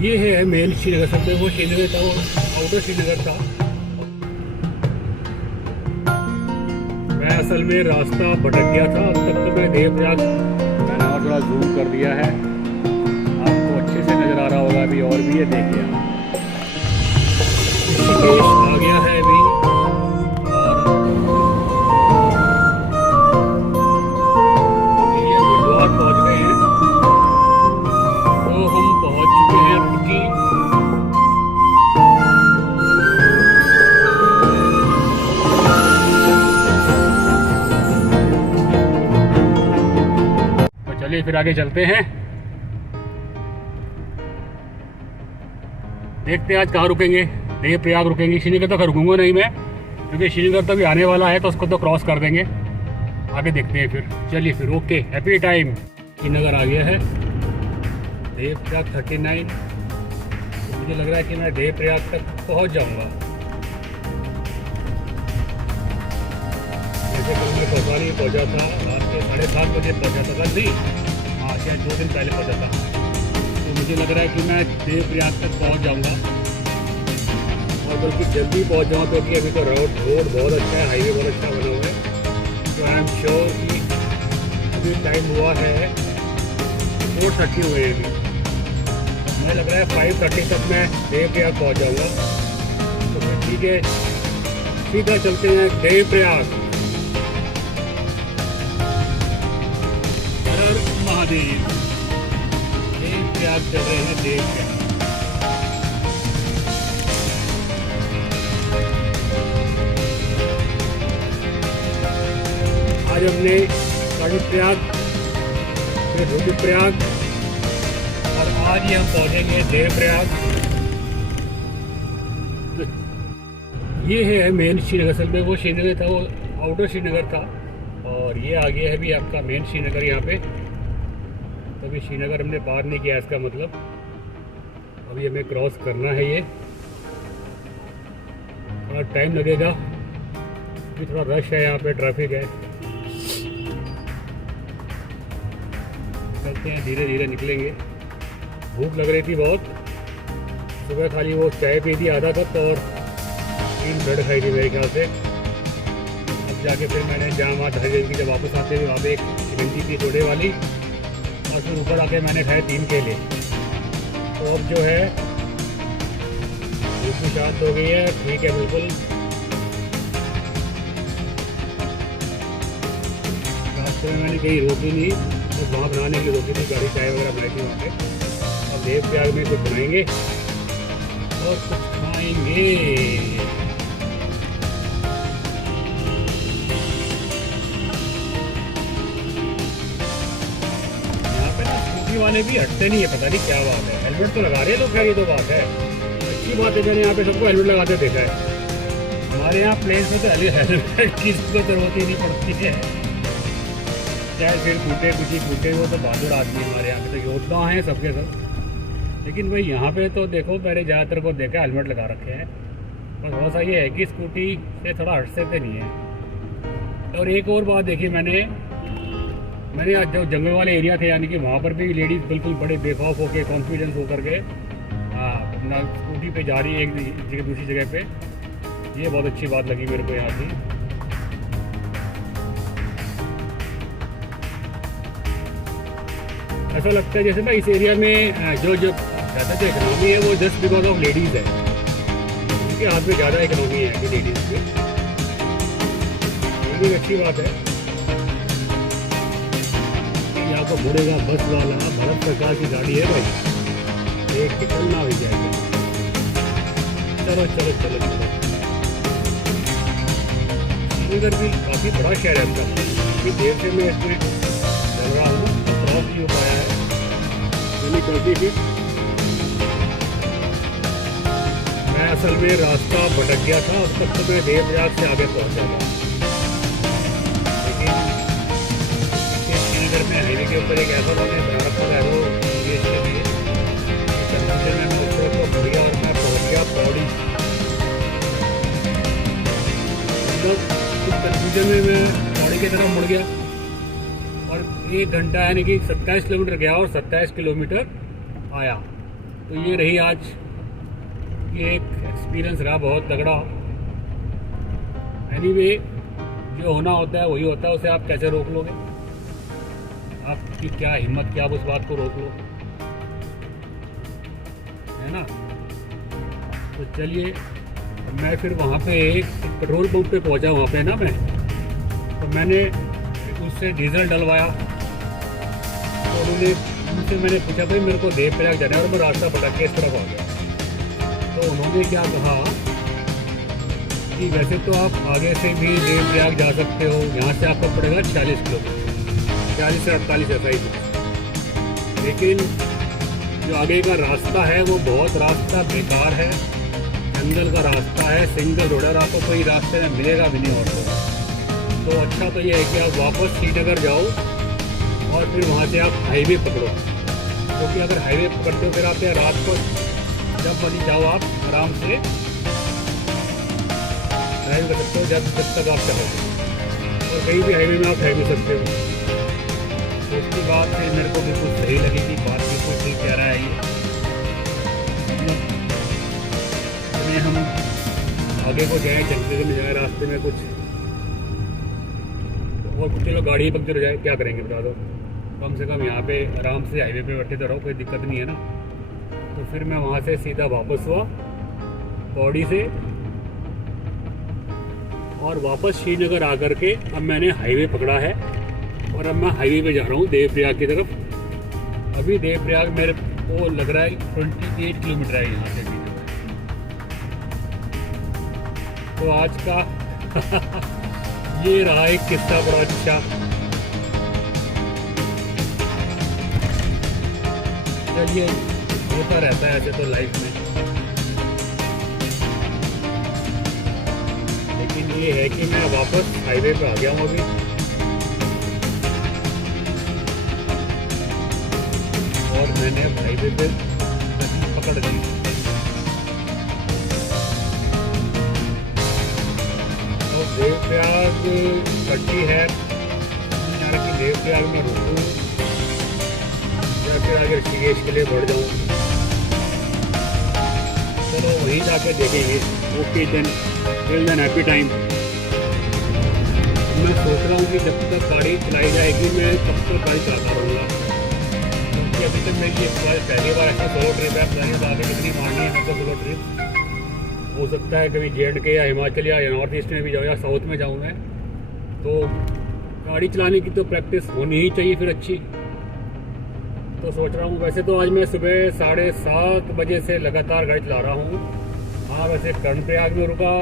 ये है मेन श्रीनगर। सब में वो श्रीनगर था, वो आउटर श्रीनगर था। मैं असल में रास्ता भटक गया था। अब तक तो मैं देवप्रयाग, मैंने और थोड़ा जूम कर दिया है, आपको अच्छे से नज़र आ रहा होगा। अभी और भी ये देखिए आप, ऋषिकेश आ गया है अभी। और ये हरिद्वार पहुंच गए हैं, तो हम पहुंच चुके हैं रुड़की। तो चलिए फिर आगे चलते हैं, देखते हैं आज कहाँ रुकेंगे। देवप्रयाग रुकेंगे, श्रीनगर तक रुकूंगा नहीं मैं, क्योंकि श्रीनगर तक भी आने वाला है, तो उसको तो क्रॉस कर देंगे। आगे देखते हैं फिर। चलिए फिर, ओके, हैप्पी टाइम। श्रीनगर आ गया है, देवप्रयाग 39। तो मुझे लग रहा है कि मैं देवप्रयाग तक पहुंच जाऊंगा। जैसे कल मैं पहुँचा नहीं पहुँचा था, रात के 7:30 बजे पहुँचा था। कल नहीं, हाँ शायद 2 दिन पहले पहुँचा था। तो मुझे लग रहा है कि मैं देवप्रयाग तक पहुँच जाऊँगा, और बल्कि जल्दी पहुँच जाऊँ, क्योंकि अभी तो रोड बहुत अच्छा है, हाईवे बहुत अच्छा बना हुआ है। तो आई एम श्योर कि अभी टाइम हुआ है 4:30 हुए हैं अभी। मुझे लग रहा है 5:30 तक मैं देवप्रयाग पहुँच जाऊँगा। तो फिर ठीक है, सीधा चलते हैं देवप्रयाग। हर हर महादेव। देवप्रयाग चल रहे हैं, देवप्रयाग। आज हमने कर्णप्रयाग, फिर रुद्रप्रयाग, और आज ही हम पहुंचेंगे देवप्रयाग। ये है मेन श्रीनगर। असल में वो श्रीनगर था, वो आउटर श्रीनगर था, और ये आ गया है अभी आपका मेन श्रीनगर यहाँ पे। तो अभी श्रीनगर हमने पार नहीं किया, इसका मतलब अभी हमें क्रॉस करना है। ये थोड़ा टाइम लगेगा, अभी थोड़ा रश है यहाँ पे, ट्रैफिक है। चलते हैं, धीरे धीरे निकलेंगे। भूख लग रही थी बहुत, सुबह खाली वो चाय पी थी आधा कप, और 3 ब्रेड खाई थी मेरे ख्याल से। अब जाके फिर मैंने जहाँ वहाँ 2:30 की जब वापस आते हुए वहाँ पे एक चिकन थी सोडे वाली, और फिर ऊपर आके मैंने खाए 3 केले। तो अब जो है भूख भी शांत हो गई है, ठीक है बिल्कुल। रास्ते में मैंने कहीं रोकी नहीं, तो वहाँ बनाने के लिए रोकी थी गाड़ी, चाय वगैरह बनाई थी वहाँ पे। अब देवप्रयाग में कुछ बनाएंगे और कुछ खाएंगे। यहाँ पे ना स्कूटी वाले भी हटते नहीं है, पता नहीं क्या बात है। हेलमेट तो लगा रहे हैं तो खैर ये तो बात है, अच्छी बात है। मैंने यहाँ पे सबको हेलमेट लगाते देखा है। हमारे यहाँ प्लेन्स में तो हेलमेट की जरूरत ही नहीं पड़ती है, चाहे फिर कूटे कुछ ही कूटे, वो तो बहादुर आदमी हमारे यहाँ पे तो योद्धा हैं सबके सब। लेकिन भाई यहाँ पे तो देखो, मैंने ज़्यादातर को देखा हेलमेट लगा रखे हैं। बस थोड़ा सा ये है कि स्कूटी से थोड़ा हट सकते नहीं है। और एक और बात देखी मैंने आज जो जंगल वाले एरिया थे, यानी कि वहाँ पर भी लेडीज़ बिल्कुल बड़े बेखौफ होकर, कॉन्फिडेंस होकर के अपना स्कूटी पे जा रही है एक जगह दूसरी जगह पे। ये बहुत अच्छी बात लगी मेरे को यहाँ की। ऐसा लगता है जैसे ना इस एरिया में जो ज़्यादा जो इकनॉमी है वो जस्ट बिकॉज ऑफ लेडीज़ है, उनके हाथ में ज़्यादा इकनॉमी है कि लेडीज़ की। ये भी अच्छी बात है कि यहाँ पर मुड़ेगा बस वाला, भारत सरकार की गाड़ी है भाई, एक निकलना हो जाएगा। चलो चलो चलो चलो। श्रीनगर भी काफ़ी बड़ा शहर है इसका, काफ़ी देर से मैं इसमें चल रहा हूँ, क्रॉस नहीं हो पाया है। मैंने गलती थी, मैं असल में रास्ता भटक गया था। अब तक तो मैं देवप्रयाग से आगे पहुँचा था, लेकिन श्रीनगर में हाईवे के ऊपर एक ऐसा उन्होंने बना रखा है वो टूरिस्ट के लिए, कंफ्यूजन में मैं उसको तो भूल गया और मैं पहुँच गया पौड़ी। मतलब इस कंफ्यूजन में मैं पौड़ी की तरफ मुड़ गया, और 1 घंटा यानी कि 27 किलोमीटर गया और 27 किलोमीटर आया। तो ये रही आज, ये एक एक्सपीरियंस रहा बहुत तगड़ा। एनीवे, जो होना होता है वही होता है, उसे आप कैसे रोक लोगे? आपकी क्या हिम्मत कि आप उस बात को रोक लो, है ना? तो चलिए, मैं फिर वहाँ पे एक पेट्रोल पंप पे पहुँचा। वहाँ पे ना मैं, तो मैंने उससे डीजल डलवाया। तो उनसे मैंने पूछा भाई मेरे को देवप्रयाग जाना है और मैं रास्ता भटक के इस तरफ आ गया। तो उन्होंने क्या कहा कि वैसे तो आप आगे से भी देवप्रयाग जा सकते हो, यहाँ से आपको पड़ेगा 40 किलोमीटर, 40 से 48 ऐसा ही। लेकिन जो आगे का रास्ता है वो बहुत रास्ता बेकार है, जंगल का रास्ता है, सिंगल रोड है, आपको कोई रास्ते में मिलेगा भी नहीं। और तो अच्छा तो ये है कि आप वापस श्रीनगर जाओ और फिर वहाँ से आप हाईवे पकड़ो, क्योंकि अगर हाईवे पकड़ते हो फिर आप या रात को जब मर्जी जाओ आप आराम से ड्राइव कर सकते हो जब तक आप चाहोगे, और कहीं भी हाईवे में आप रह भी सकते हो। तो इसकी बात से मेरे को बिल्कुल सही लगी कि बात बिल्कुल सही कह रहा है ये। हम आगे को जाएँ, चलते हुए जाए रास्ते में कुछ और कुछ चलो गाड़ी ही पंक्चर हो जाए, क्या करेंगे बता दो? कम से कम यहाँ पे आराम से हाईवे पे बैठे तो रहो, कोई दिक्कत नहीं है ना। तो फिर मैं वहाँ से सीधा वापस हुआ पौड़ी से, और वापस श्रीनगर आकर के अब मैंने हाईवे पकड़ा है और अब मैं हाईवे पे जा रहा हूँ देवप्रयाग की तरफ। अभी देवप्रयाग मेरे को लग रहा है 28 किलोमीटर है यहाँ से श्रीनगर। तो आज का ये रहा एक किस्सा बड़ा अच्छा। चलिए, होता रहता है ऐसे तो लाइफ में, लेकिन ये है कि मैं वापस हाईवे पे आ गया हूँ अभी, और मैंने हाईवे पे पकड़ ली। देवप्रयाग पट्टी है, यहाँ की देवप्रयाग में रुकूँ या फिर आगे ऋषिकेश के लिए बढ़ जाऊँ। चलो वहीं जाके देखेंगे। Okay then, till then happy time. मैं सोच रहा हूँ कि जब तक गाड़ी चलाई जाएगी मैं तब तक गाड़ी चलाता रहूँगा, क्योंकि अभी तक मेरी पहली बार ऐसा सोलो ट्रिप है। पहले तो आगे कितनी मारनी है मेरे को सोलो ट्रिप। हो सकता है कभी JNK या हिमाचल या नॉर्थ ईस्ट में भी जाऊँ या साउथ में जाऊँ मैं, तो गाड़ी चलाने की तो प्रैक्टिस होनी ही चाहिए फिर अच्छी। तो सोच रहा हूँ, वैसे तो आज मैं सुबह 7:30 बजे से लगातार गाड़ी चला रहा हूँ। हाँ, वैसे कर्णप्रयाग में रुका,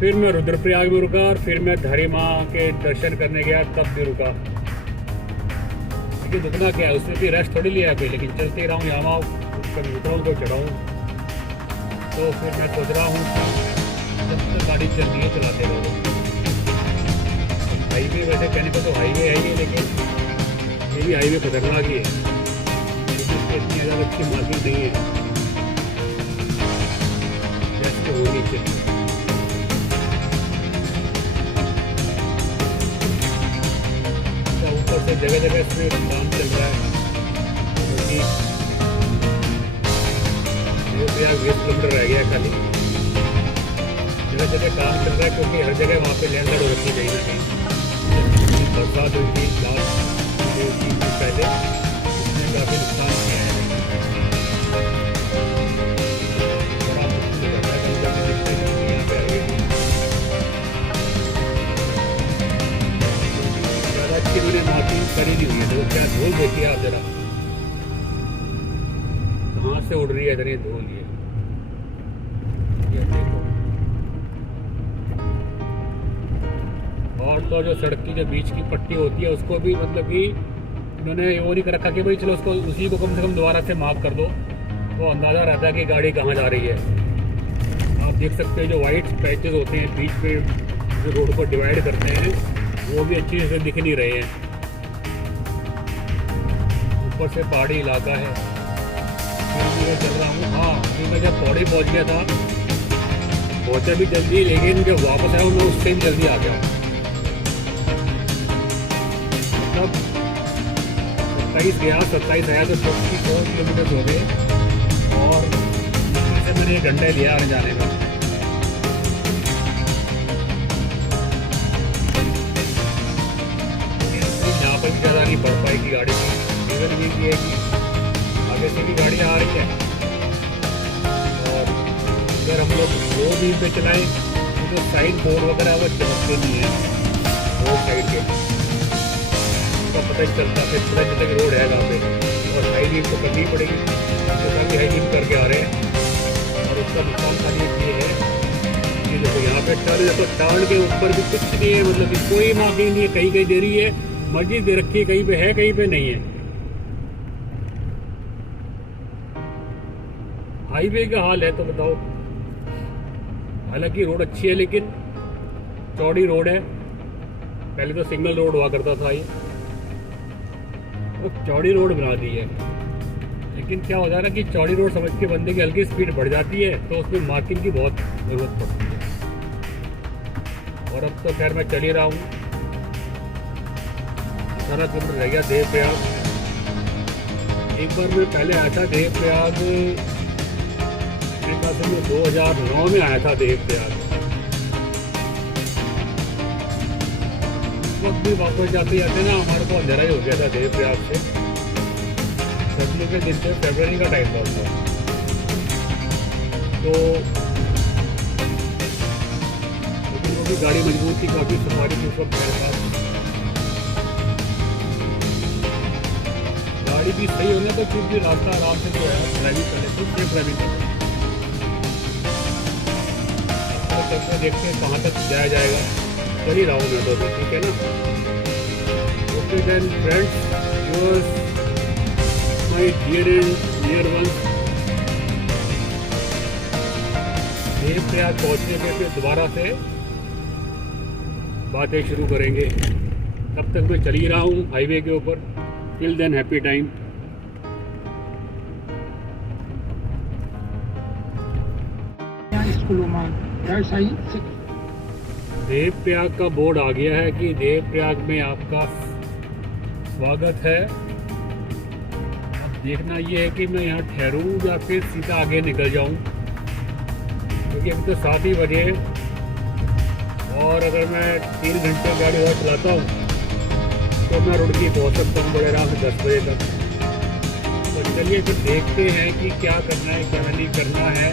फिर मैं रुद्रप्रयाग में रुका, और फिर मैं धरी माँ के दर्शन करने गया, तब भी रुका। लेकिन रुकना क्या है, उसमें भी रेस्ट थोड़ी लिया है, लेकिन चलते ही रहा हूँ। यहाँ कभी उतराऊँ तो चढ़ाऊँ। तो फिर मैं सोच रहा हूँ कि जब तक गाड़ी चल रही है चलाते रहो। हाईवे वैसे कहने को तो हाईवे है ही, लेकिन ये भी हाईवे खतरनाक ही है, क्योंकि इतनी ज़्यादा अच्छी मार्किंग नहीं है जैसे होनी चाहिए। ऊपर से जगह जगह इसमें काम चल रहा है, क्योंकि देवप्रयाग 20 किलोमीटर रह गया खाली। जगह जगह काम चल रहा है, क्योंकि हर जगह वहाँ पे लैंडस्लाइड हो रखी है कहीं ना कहीं। बरसात हुई थी लास्ट 2-3 दिन पहले, उसने काफ़ी नुकसान किया है। बड़ा मुश्किल हो जाता है कहीं जाके दिखते नहीं यहाँ पे आगे। ज़्यादा अच्छी मैंने मार्किंग करी नहीं हुई है। तो क्या धूल देखिए आप जरा, कहाँ से उड़ रही है इतनी धूल। ये देखो। और तो जो सड़क की जो बीच की पट्टी होती है उसको भी मतलब कि इन्होंने वो नहीं कर रखा कि भाई चलो उसको उसी को कम से कम दोबारा से मार्क कर दो, तो अंदाज़ा रहता है कि गाड़ी कहाँ जा रही है। आप देख सकते हैं जो वाइट पैचेस होते हैं बीच पे जो रोड को डिवाइड करते हैं, वो भी अच्छी से दिख नहीं रहे हैं। ऊपर से पहाड़ी इलाका है। मैं चल रहा हूँ। हाँ, अभी मैं जब पौड़ी पहुँच गया था, पहुँचा भी जल्दी, लेकिन जब वापस आया हूँ मैं उस टाइम जल्दी आ गया। मतलब 27 गया, 27 आया तो 24 किलोमीटर हो गए और इसमें से मैंने 1 घंटे लिया आने जाने में। यहाँ पर भी ज़्यादा नहीं बढ़ पाएगी गाड़ी की। रीज़न ये भी है कि आगे से भी गाड़ी आ रही है और अगर हम लोग दो व्हील पे चलाएं तो जो साइड बोर्ड वगैरह वो चमकते नहीं है रोड साइड के, उसका पता ही चलता, फिर पता चलता कि रोड है कहाँ पे। और हाई बीम तो करनी पड़ेगी, जैसा कि हाई बीम करके आ रहे हैं। और उसका नुकसान खाली ये है कि देखो यहाँ पे टर्न, देखो टर्न के ऊपर भी कुछ नहीं है, मतलब कि कोई मार्किंग नहीं है। कहीं कहीं दे रही है, मर्जी दे रखी है, कहीं पे है कहीं पे नहीं है। हाईवे का हाल है तो बताओ। हालांकि रोड अच्छी है लेकिन चौड़ी रोड है। पहले तो सिंगल रोड हुआ करता था, ये तो चौड़ी रोड बना दी है। लेकिन क्या हो जा रहा है कि चौड़ी रोड समझ के बंदे की हल्की स्पीड बढ़ जाती है तो उसमें मार्किंग की बहुत जरूरत पड़ती है। और अब तो खैर मैं चल ही रहा हूँ। 18 किलोमीटर रह गया देवप्रयाग। एक बार मैं पहले आया था देवप्रयाग, मेरे ख्याल से 2009 में आया था देवप्रयाग। उस वक्त भी वापस जाते जाते ना हमारे को अंधेरा ही हो गया था देवप्रयाग से। सर्दियों के दिन से फरवरी का टाइम था उसका। तो लेकिन वो भी गाड़ी मजबूत थी, काफ़ी सफारी थी उस वक्त मेरे पास। गाड़ी भी सही होने तो फिर भी रास्ता आराम से जो है ड्राइविंग कर लेते, सेफ ड्राइविंग कर लेते। चलते देखते हैं कहाँ तक जाया जाएगा। चल ही रहा हूँ मैं तो, ठीक है ना। Okay then friends, viewers, my dear and dear ones, Devprayag पहुँचने के फिर दोबारा से बातें शुरू करेंगे। तब तक मैं चल ही रहा हूँ हाईवे के ऊपर। Till then happy time. Devprayag का बोर्ड आ गया है कि देवप्रयाग में आपका स्वागत है। अब देखना ये है कि मैं यहाँ ठहरूँ या फिर सीधा आगे निकल जाऊँ, क्योंकि अभी तो 7 ही बजे और अगर मैं 3 घंटे गाड़ी और चलाता हूँ तो मैं रुड़की पहुँच सकता हूँ बड़े आराम से 10 बजे तक। तो चलिए फिर देखते हैं कि क्या करना है क्या नहीं करना है।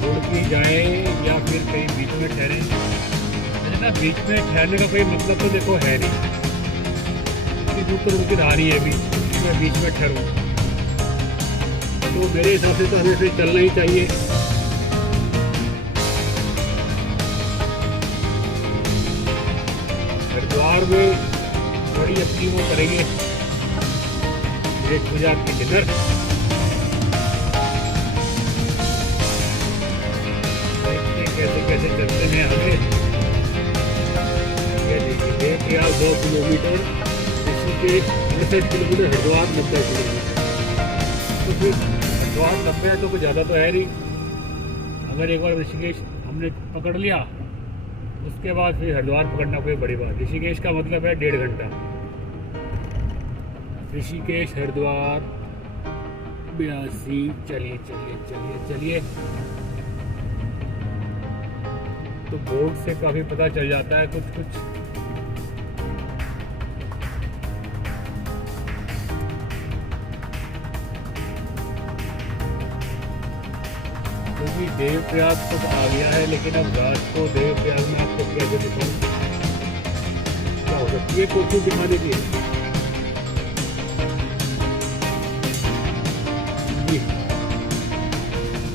रुड़की जाए या फिर कहीं बीच में ठहरें। ना बीच में ठहरने का कोई मतलब तो देखो है नहीं, क्योंकि दूर तो रुड़की आ रही है अभी, मैं बीच में ठहरूँ तो मेरे हिसाब से तो हमें फिर चलना ही चाहिए। हरिद्वार में थोड़ी अपनी वो करेंगे, एक पूजा की डिनर। देखते कैसे कैसे चलते हैं आगे। ये देखिए Devprayag 2 kilometre, Rishikesh 68 kilometre, Haridwar 90 kilometre. तो फिर हरिद्वार 90 है तो कुछ ज़्यादा तो है नहीं। अगर एक बार ऋषिकेश हमने पकड़ लिया उसके बाद फिर हरिद्वार पकड़ना कोई बड़ी बात। ऋषिकेश का मतलब है 1.5 घंटा। ऋषिकेश हरिद्वार 82। चलिए चलिए चलिए चलिए। तो बोर्ड से काफ़ी पता चल जाता है कुछ कुछ। क्योंकि देवप्रयाग तो आ गया है, लेकिन अब रात को देवप्रयाग में आपको कैसे दिखाऊं, क्या हो सकती है कोशिश दिखाने की।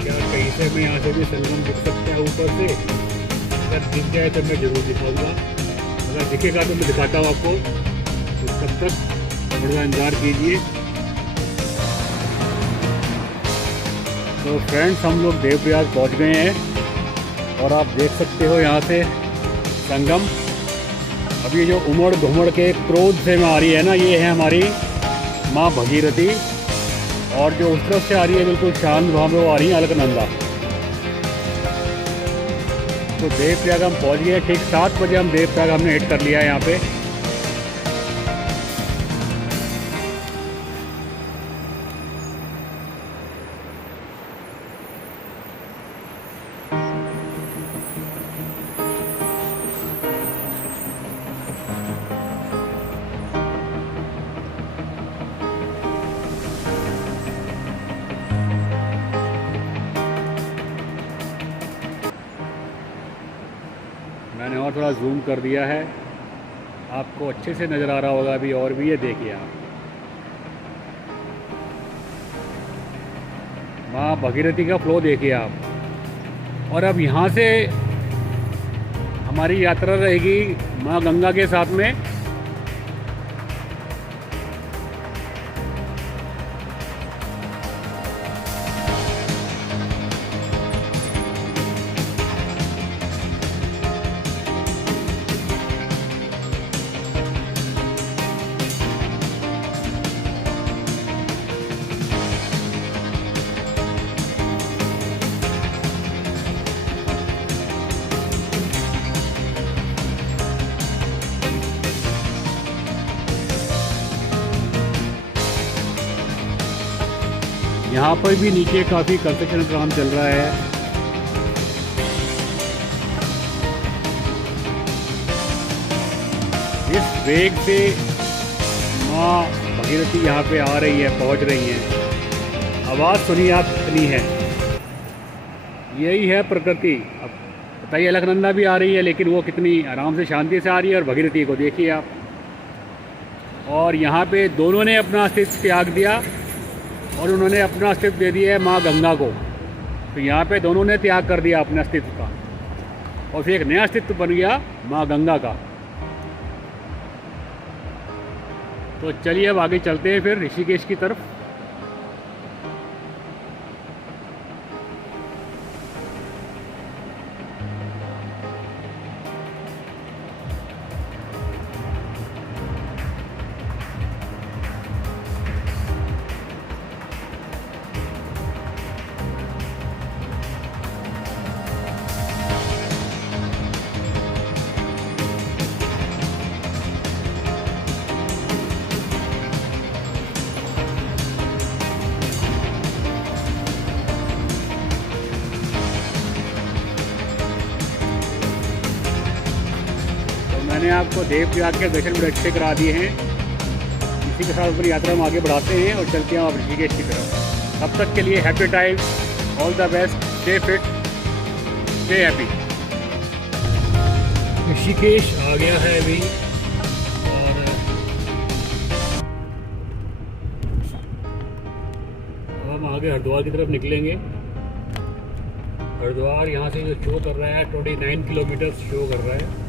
क्या कहीं से मैं यहाँ से भी संगम दिख सकता है ऊपर से? अगर दिख जाए तो मैं जरूर दिखाऊंगा, अगर दिखेगा तो मैं दिखाता हूँ आपको। तो तब तक थोड़ा इंतजार कीजिए। तो फ्रेंड्स, हम लोग देवप्रयाग पहुँच गए हैं और आप देख सकते हो यहाँ से संगम। अब ये जो उमड़ घुमड़ के क्रोध से में आ रही है ना, ये है हमारी माँ भगीरथी। और जो उस तरफ से आ रही है बिल्कुल शांत, वहाँ पे वो आ रही है अलकनंदा। तो देवप्रयाग हम पहुँच गए। ठीक 7 बजे हम देवप्रयाग हमने हिट कर लिया है यहाँ पे। थोड़ा जूम कर दिया है, आपको अच्छे से नज़र आ रहा होगा अभी और भी। ये देखिए आप, माँ भगीरथी का फ्लो देखिए आप। और अब यहाँ से हमारी यात्रा रहेगी माँ गंगा के साथ में। यहाँ पर भी नीचे काफ़ी कंस्ट्रक्शन काम चल रहा है। इस वेग से माँ भगीरथी यहाँ पे आ रही है, पहुँच रही है। आवाज़ सुनिए आप कितनी है। यही है प्रकृति। अब बताइए, अलकनंदा भी आ रही है लेकिन वो कितनी आराम से शांति से आ रही है। और भगीरथी को देखिए आप। और यहाँ पे दोनों ने अपना अस्तित्व त्याग दिया और उन्होंने अपना अस्तित्व दे दिया है माँ गंगा को। तो यहाँ पे दोनों ने त्याग कर दिया अपने अस्तित्व का और फिर एक नया अस्तित्व बन गया माँ गंगा का। तो चलिए अब आगे चलते हैं फिर ऋषिकेश की तरफ। मैंने आपको देव प्रयाग के दर्शन बड़े अच्छे करा दिए हैं। इसी के साथ अपनी यात्रा में आगे बढ़ाते हैं और चलते हैं आप ऋषिकेश की तरफ। तब तक के लिए happy time, all the best, stay fit, stay happy. Rishikesh आ गया है अभी और हम आगे हरिद्वार की तरफ निकलेंगे। हरिद्वार यहाँ से जो शो कर रहा है 29 किलोमीटर शो कर रहा है।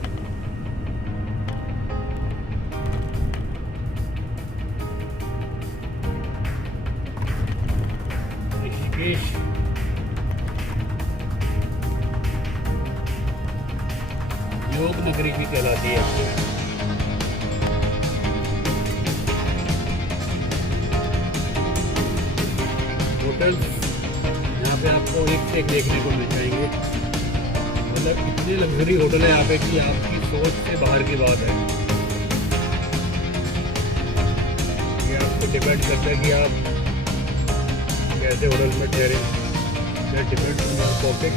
योग नगरी भी कहलाती है। होटल यहाँ पे आपको एक से एक देखने को मिल जाएंगे। मतलब इतने लग्जरी होटल है यहाँ पे कि आपकी सोच से बाहर की बात है। ये आपको डिपेंड करता है कि आप कैसे होटल में ठहरे। Depend on your pocket.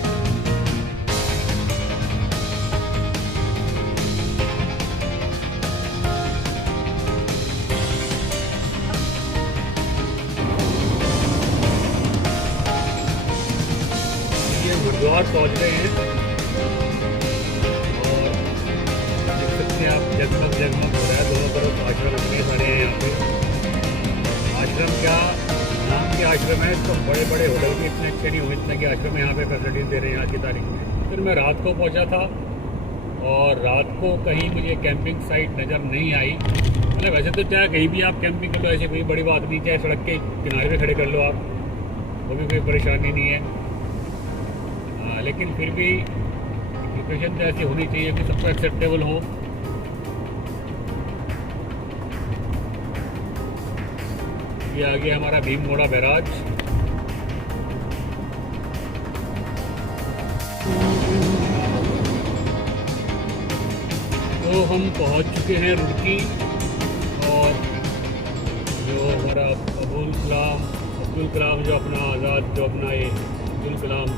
Haridwar पहुँच रहे हैं और देख सकते हैं आप, जगमग जगमग हो रहा है। दोनों तरफ आश्रम इतने सारे हैं यहाँ पे। आश्रम क्या नाम के आश्रम है, तो बड़े बड़े होटल भी इतने अच्छे नहीं हुए इतने कि आश्रम यहाँ पे फैसिलिटीज दे रहे हैं आज की तारीख में। फिर मैं रात को पहुँचा था और रात को कहीं मुझे कैंपिंग साइट नज़र नहीं आई। मतलब वैसे तो चाहे कहीं भी आप कैंपिंग कर लो, ऐसी कोई बड़ी बात नहीं। चाहे सड़क के किनारे पे खड़े कर लो आप, वो भी कोई परेशानी नहीं है। लेकिन फिर भी लोकेशन तो ऐसी होनी चाहिए कि सबको एक्सेप्टेबल हो। ये आ गया हमारा भीमगोड़ा बैराज। तो हम पहुंच चुके हैं रुड़की। और जो हमारा अब्दुल कलाम जो अपना आज़ाद जो अपना ये अब्दुल कलाम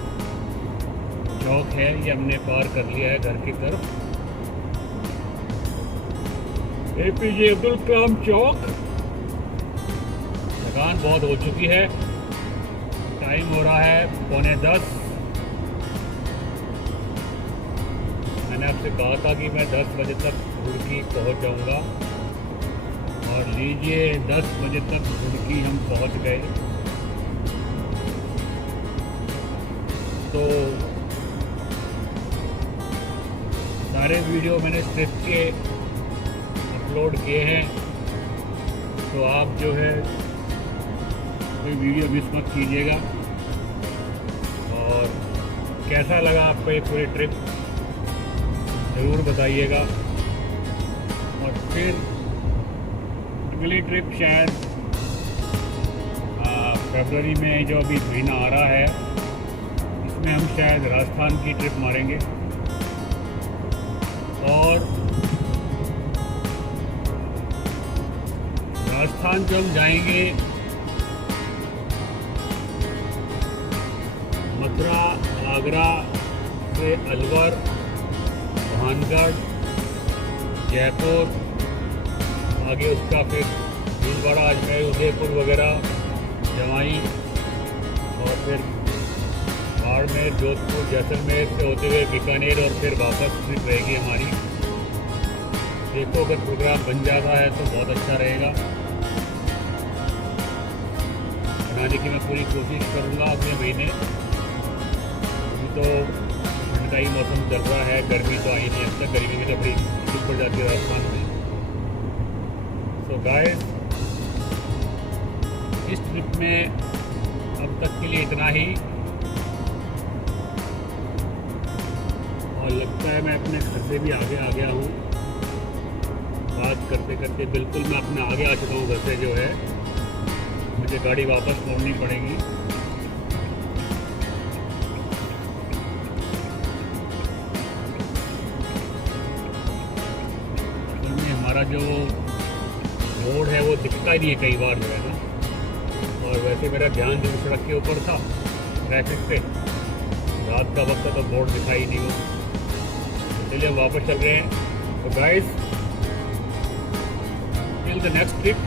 चौक है, ये हमने पार कर लिया है घर की तरफ। APJ अब्दुल कलाम चौक। थकान बहुत हो चुकी है। टाइम हो रहा है 9:45। मैंने आपसे कहा था कि मैं 10 बजे तक रुड़की पहुंच जाऊंगा, और लीजिए 10 बजे तक रुड़की हम पहुंच गए। तो सारे वीडियो मैंने ट्रिप के अपलोड किए हैं, तो आप जो है कोई वीडियो मिस मत कीजिएगा। और कैसा लगा आपको ये पूरी ट्रिप ज़रूर बताइएगा। और फिर अगली ट्रिप शायद फरवरी में जो अभी महीना आ रहा है, इसमें हम शायद राजस्थान की ट्रिप मारेंगे। और राजस्थान जो हम जाएंगे, मथुरा, आगरा से अलवर, भानगढ़, जयपुर, आगे उसका फिर भीलवाड़ा, अजमेर, उदयपुर वगैरह, जवाई, और फिर बाड़मेर, जोधपुर, जैसलमेर से होते हुए बीकानेर, और फिर वापस ट्रिप रहेगी हमारी। देखो अगर प्रोग्राम बन जाता है तो बहुत अच्छा रहेगा। बनाने की मैं पूरी कोशिश करूँगा अगले महीने। अभी तो ठंड का ही मौसम चल रहा है, गर्मी तो आई नहीं अब तक। गर्मी में तो बड़ी मुश्किल पड़ जाती है राजस्थान में। सो गाइस, इस ट्रिप में अब तक के लिए इतना ही। और लगता है मैं अपने घर से भी आगे आ गया हूँ। बात करते करते बिल्कुल मैं अपने आगे आ चुका हूँ घर से। जो है मुझे गाड़ी वापस मोड़नी पड़ेगी। असल में हमारा जो रोड है वो दिखता ही नहीं है कई बार जो है ना। और वैसे मेरा ध्यान जो सड़क के ऊपर था, ट्रैफिक पे, रात का वक्त था तो बोर्ड दिखाई नहीं हो। चलिए हम वापस चल रहे हैं। तो guys, till the next trip,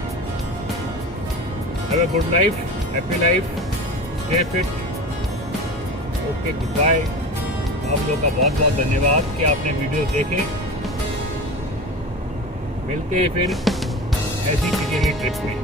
have a good life, happy life, stay fit. Okay, goodbye. आप लोगों का बहुत बहुत धन्यवाद कि आपने वीडियो देखे। मिलते हैं फिर ऐसी किसी भी ट्रिप में।